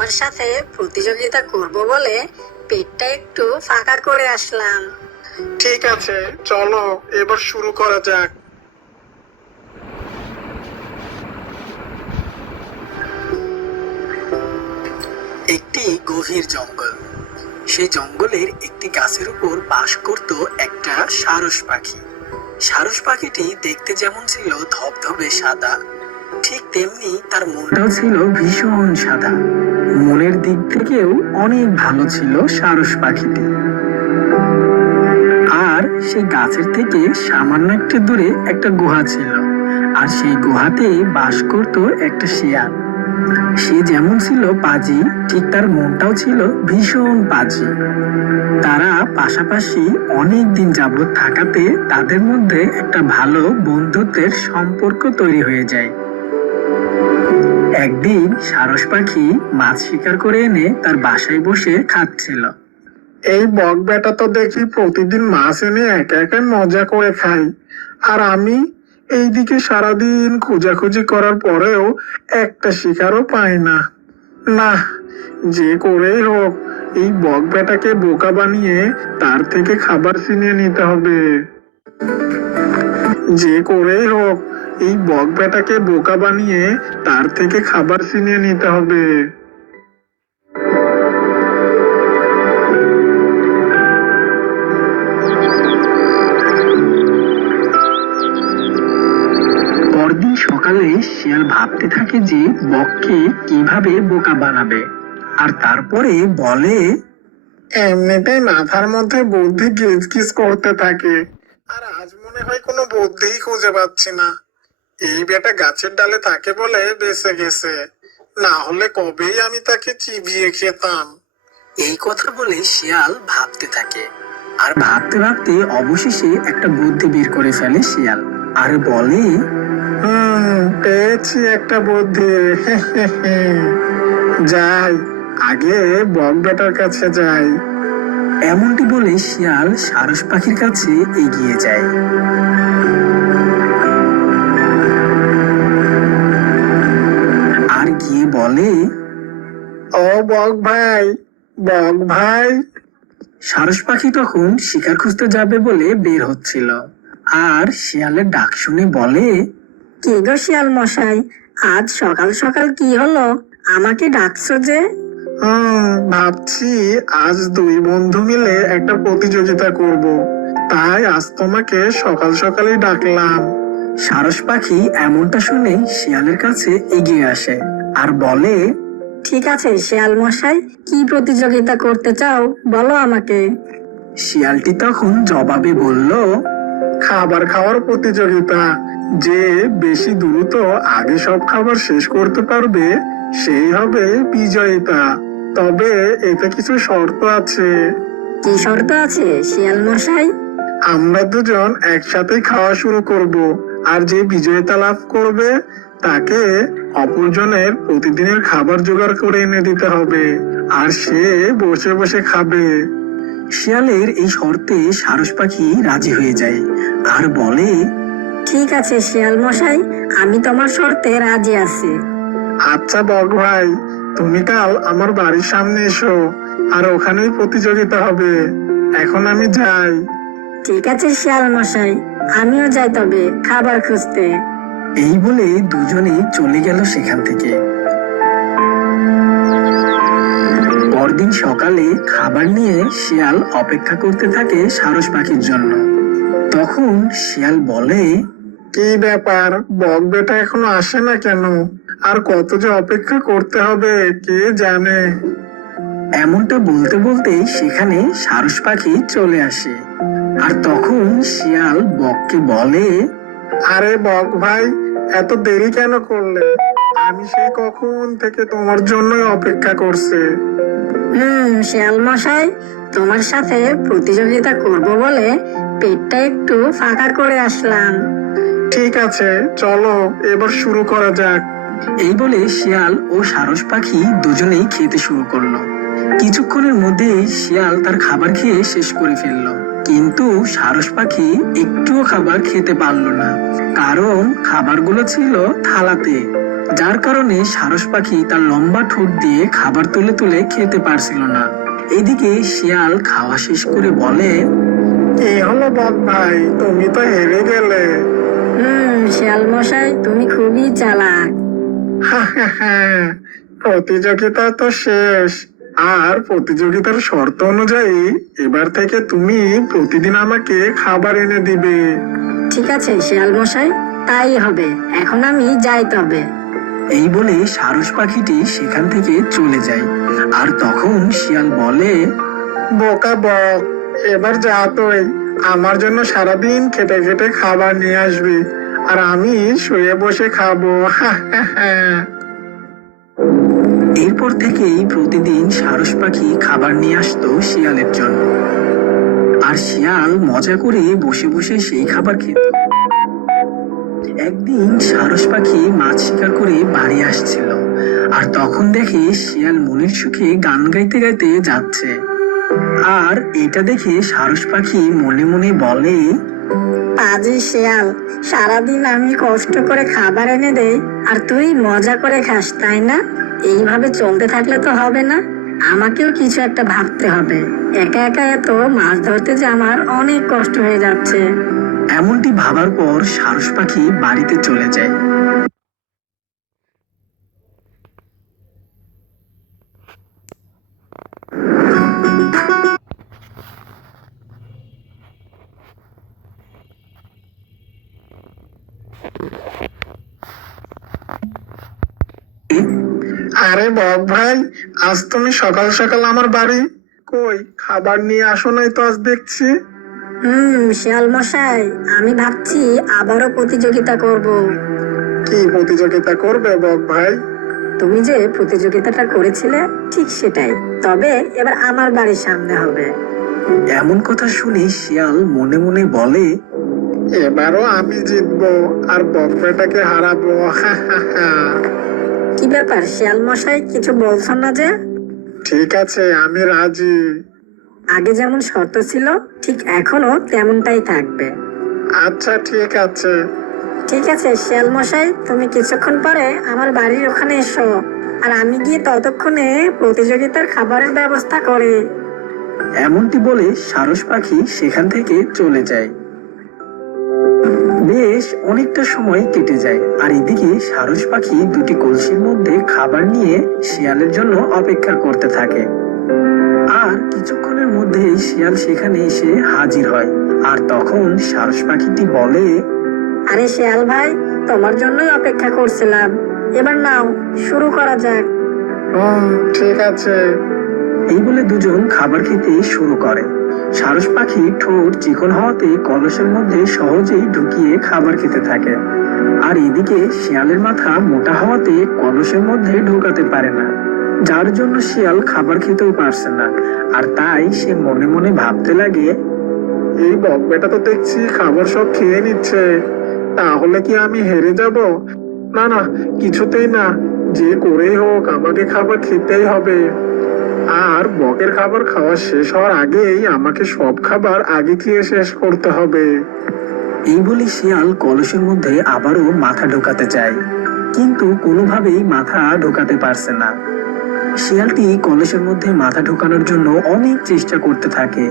তোমার সাথে প্রতিযোগিতা করব বলে পেটটা একটু ফাঁকা করে আসলাম। ঠিক আছে, চলো এবার শুরু করা যাক। একটি গভীর জঙ্গল। সেই জঙ্গলের একটি গাছের উপর বাস করত একটা সারস পাখি। সারস পাখিটি দেখতে যেমন ছিল ধবধবে সাদা, ঠিক তেমনি তার মনটাও ছিল ভীষণ সাদা। মনের দিক থেকেও অনেক ভালো ছিল সারস পাখিটি। আর সেই গাছের থেকে সামান্য একটু দূরে একটা গুহা ছিল, আর সেই গুহাতে বাস করত একটা শিয়াল। সে যেমন ছিল পাজি, ঠিক তার মনটাও ছিল ভীষণ পাজি। তারা পাশাপাশি অনেক দিন যাবৎ থাকাতে তাদের মধ্যে একটা ভালো বন্ধুত্বের সম্পর্ক তৈরি হয়ে যায়। একদিন সারস পাখি মাছ শিকার করে এনে তার বাসায় বসে খাচ্ছিল। এই বক বেটা তো দেখি প্রতিদিন মাছ এনে একা একা মজা করে খাই, আর আমি এইদিকে সারাদিন খোঁজাখুঁজি করার পরেও একটা শিকারও পাই না। না, যে করেই হোক এই বক বেটাকে বোকা বানিয়ে তার থেকে খাবার ছিনিয়ে নিতে হবে। যে করেই হোক এই বক বেটাকে বোকা বানিয়ে তার থেকে খাবার ছিনিয়ে নিতে হবে। পরদিন সকালে শিয়াল ভাবতে থাকে যে বককে কিভাবে বোকা বানাবে, আর তারপরে বলে, এমনিতেই মাথার মধ্যে বুদ্ধি গিজগিজ করতে থাকে, আর আজ মনে হয় কোনো বুদ্ধিই খুঁজে পাচ্ছি না। এই বেটা গাছের ডালে থাকে বলে বেঁচে গেছে, না হলে কবেই আমি তাকে চিবিয়ে খেতাম। এই কথা বলে শিয়াল ভাবতে থাকে, আর ভাবতে ভাবতে অবশেষে একটা বুদ্ধি বের করে ফেলে শিয়াল, আর বলে, পেয়েছি একটা বুদ্ধি। যাই, আগে বক বেটার কাছে যাই। এমনটি বলে শিয়াল সারস পাখির কাছে এগিয়ে যায়। আর গিয়ে বলে, ও বক ভাই, বক ভাই। সারস পাখি তখন শিকার খুঁজতে যাবে বলে বের হচ্ছিল, আর শিয়ালের ডাক শুনে বলে, কি গো শিয়াল মশাই, আজ সকাল সকাল কি হলো, আমাকে ডাকছো যে? ভাবছি আজ দুই বন্ধু মিলে একটা প্রতিযোগিতা করব, তাই আজ তোমাকে সকাল সকালই ডাকলাম। সারস পাখি এমনটা শুনে শিয়ালের কাছে এগিয়ে আসে, আর বলে, ঠিক আছে শিয়াল মশাই, কি প্রতিযোগিতা করতে চাও বলো আমাকে। শিয়ালটি তখন জবাবে বলল, খাবার খাওয়ার প্রতিযোগিতা। যে বেশি দ্রুত আগে সব খাবার শেষ করতে পারবে সেই হবে বিজয়িতা। তবে এতে কিছু শর্ত আছে। কি শর্ত আছে শিয়াল মশাই? আমরা দুজন একসাথে খাওয়া শুরু করব, আর যে বিজয়িতা লাভ করবে তাকে অপরজনের প্রতিদিনের খাবার জোগাড় করে এনে দিতে হবে, আর সে বসে বসে খাবে। শিয়ালের এই শর্তে সারস পাখি রাজি হয়ে যায়, আর বলে, ঠিক আছে শিয়াল মশাই, আমি তোমার শর্তে রাজি আছি। আচ্ছা বক ভাই, তুমি কাল আমার বাড়ির সামনে এসো, আর ওখানেই প্রতিযোগিতা হবে। এখন আমি যাই। ঠিক আছে শিয়াল মশাই, আমিও যাই তবে খাবার খুঁজতে। এই বলে দুজনেই চলে গেল সেখান থেকে। পরদিন সকালে খাবার নিয়ে শিয়াল অপেক্ষা করতে থাকে সারস পাখির জন্য। তখন শিয়াল বলে, কি ব্যাপার, বক বেটা এখনো আসে না কেন? আর কত যে অপেক্ষা করতে হবে কে জানে। এমনটা বলতে বলতে সেখানে সারস পাখি চলে আসে, আর তখন শিয়াল বককে বলে, আরে বক ভাই, এত দেরি কেন করলে? আমি সেই কখন থেকে তোমার জন্যই অপেক্ষা করছি। শিয়াল মশাই, তোমার সাথে প্রতিযোগিতা করব বলে পেটটা একটু ফাঁকা করে আসলাম। ঠিক আছে, চলো এবার শুরু করা যাক। এই বলে শিয়াল ও সারস পাখি দুজনেই খেতে শুরু করলো। কিছুক্ষণের মধ্যেই শিয়াল তার খাবার খেয়ে শেষ করে ফেললো, কিন্তু সারস পাখি একটুও খাবার খেতে পারলো না, কারণ খাবারগুলো ছিল থালাতে। যার কারণে সারস পাখি তার লম্বা ঠোঁট দিয়ে খাবার তুলে তুলে খেতে পারছিল না। এদিকে শিয়াল খাওয়া শেষ করে বলে, কি হলো বক ভাই, তুমি তো হেরে গেলে। শিয়াল মশাই তুমি খুবই চালাক। প্রতিযোগিতা তো শেষ, আর প্রতিযোগিতার শর্ত অনুযায়ী এবার থেকে তুমি প্রতিদিন আমাকে খাবার এনে দিবে। ঠিক আছে শিয়াল মশাই, তাই হবে। এখন আমি যাই তবে। এই বলে সারস পাখিটি সেখান থেকে চলে যায়। আর তখন শিয়াল বলে, বোকা বক, এবার যা তুই আমার জন্য সারাদিন খেটে খেটে খাবার নিয়ে আসবি, আর আমি শুয়ে বসে খাবো। এরপর থেকেই প্রতিদিন সারস পাখি খাবার নিয়ে আসতো শিয়ালের জন্য। আর শিয়াল মজা করে বসে বসে সেই খাবার খেত। একদিন সারস পাখি মাছ শিকার করে বাড়ি আসছিল, আর তখন দেখে শিয়াল মনের সুখে গান গাইতে গাইতে যাচ্ছে। আর এটা দেখে সারস পাখি মনে মনে বলে, পাজি শিয়াল, সারাদিন আমি কষ্ট করে খাবার এনে দেই আর তুই মজা করে খাস, তাই না? এইভাবে চলতে থাকলে তো হবে না, আমাকেও কিছু একটা ভাবতে হবে। একা একা এত মাছ ধরতে যে আমার অনেক কষ্ট হয়ে যাচ্ছে। এমনটি ভাবার পর সারস পাখি বাড়িতে চলে যায়। আরে বক ভাই, আজ তুমি সকাল সকাল আমার বাড়ি, কই খাবার নিয়ে আসো নাই তো আজ দেখছি। শিয়াল মশাই, আমি ভাবছি আবারও প্রতিযোগিতা করব। কি প্রতিযোগিতা করবে বক ভাই? তুমি যে প্রতিযোগিতাটা করেছিলে ঠিক সেটাই, তবে এবার আমার বাড়ির সামনে হবে। এমন কথা শুনে শিয়াল মনে মনে বলে, এবারও আমি জিতবো আর বক বেটাকে হারাবো। কি ব্যাপার শিয়াল মশাই, কিছু বলছো না যে? ঠিক আছে, আমি রাজি। আগে যেমন শর্ত ছিল ঠিক এখনো তেমনটাই থাকবে। আচ্ছা ঠিক আছে। ঠিক আছে শিয়াল মশাই, তুমি কিছুক্ষণ পরে আমার বাড়ির ওখানে এসো, আর আমি গিয়ে ততক্ষণে প্রতিযোগিতার খাবারের ব্যবস্থা করি। এমনটি বলে সারস পাখি সেখান থেকে চলে যায়। বেশ অনেকটা সময় কেটে যায়, আর এদিকে সারস পাখি দুটি কলসির মধ্যে খাবার নিয়ে শিয়ালের জন্য অপেক্ষা করতে থাকে। আর কিছুক্ষণের মধ্যেই শিয়াল সেখানে এসে হাজির হয়। আর তখন সারস পাখিটি বলে, আরে শিয়াল ভাই, তোমার জন্যই অপেক্ষা করছিলাম। এবার নাও, শুরু করা যাক। ঠিক আছে। এই বলে দুজন খাবার খেতে শুরু করে। সারস পাখি ঠোঁট চিকন হওয়াতে কলসের মধ্যে সহজেই ঢুকিয়ে খাবার খেতে থাকে। আর এদিকে শিয়ালের মাথা মোটা হওয়াতে কলসের মধ্যে ঢোকাতে পারে না, যার জন্য শিয়াল খাবার খেতেও পারছে না। আর তাই সে মনে মনে ভাবতে লাগে, এই বক বেটা তো দেখছি খাবার সব খেয়ে নিচ্ছে, তাহলে কি আমি হেরে যাব? না না, কিছুতেই না, যে করেই হোক আমাকে খাবার খেতেই হবে। আর বকের খাবার খাওয়া শেষ হওয়ার আগেই আমাকে সব খাবার আগে খেয়ে শেষ করতে হবে। এই বলে শিয়াল কলসের মধ্যে আবারও মাথা ঢোকাতে চায়, কিন্তু কোনোভাবেই মাথা ঢোকাতে পারছে না। শিয়ালটি কলসের মধ্যে মাথা ঢোকানোর জন্য অনেক চেষ্টা করতে থাকে।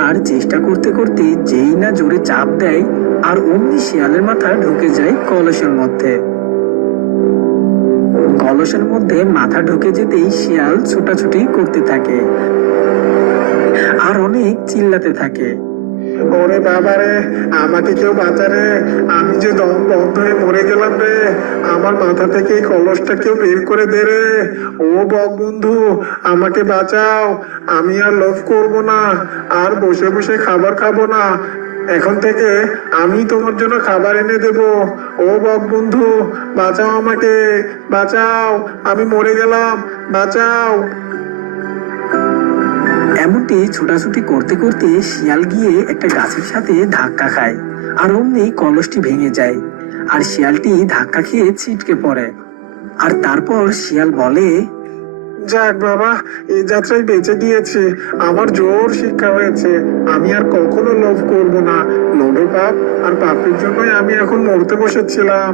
আর চেষ্টা করতে করতে যেই না জোরে চাপ দেয়, আর অমনি শিয়ালের মাথা ঢুকে যায় কলসের মধ্যে। কলসের মধ্যে মাথা ঢুকে যেতেই শিয়াল ছোটাছুটি করতে থাকে আর অনেক চিল্লাতে থাকে, ওরে বাবা রে, আমাকে কেউ বাঁচা রে, আমি যে দম বন্ধ হয়ে মরে গেলাম রে, আমার মাথা থেকে এই কলসটা কেউ বের করে দে রে। ও বক বন্ধু, আমাকে বাঁচাও, আমি আর লোভ করব না, আর বসে বসে খাবার খাবো না, এখন থেকে আমি তোমার জন্য খাবার এনে দেব। ও বক বন্ধু, বাঁচাও আমাকে, বাঁচাও, আমি মরে গেলাম, বাঁচাও। এমনটি ছোটাছুটি করতে করতে শিয়াল গিয়ে একটা গাছের সাথে ধাক্কা খায়, আর অমনি কলসটি ভেঙে যায়, আর শিয়ালটি ধাক্কা খেয়ে ছিটকে পড়ে। আর তারপর শিয়াল বলে, যাক বাবা, এই যাত্রায় বেঁচে গিয়েছি, আমার জোর শিক্ষা হয়েছে, আমি আর কখনো লোভ করব না। লোভে পাপ, আর পাপের জন্যই আমি এখন মরতে বসেছিলাম।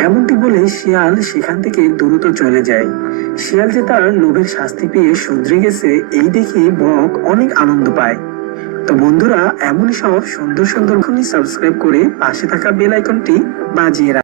এমনটি বলে শিয়াল সেখান থেকে দ্রুত চলে যায়। শিয়াল যে তার লোভের শাস্তি পেয়ে শুধরে গেছে এই দেখে বক অনেক আনন্দ পায়। তো বন্ধুরা, এমনই সব সুন্দর সুন্দর সাবস্ক্রাইব করে পাশে থাকা বেল আইকনটি বাজিয়ে রাখুন।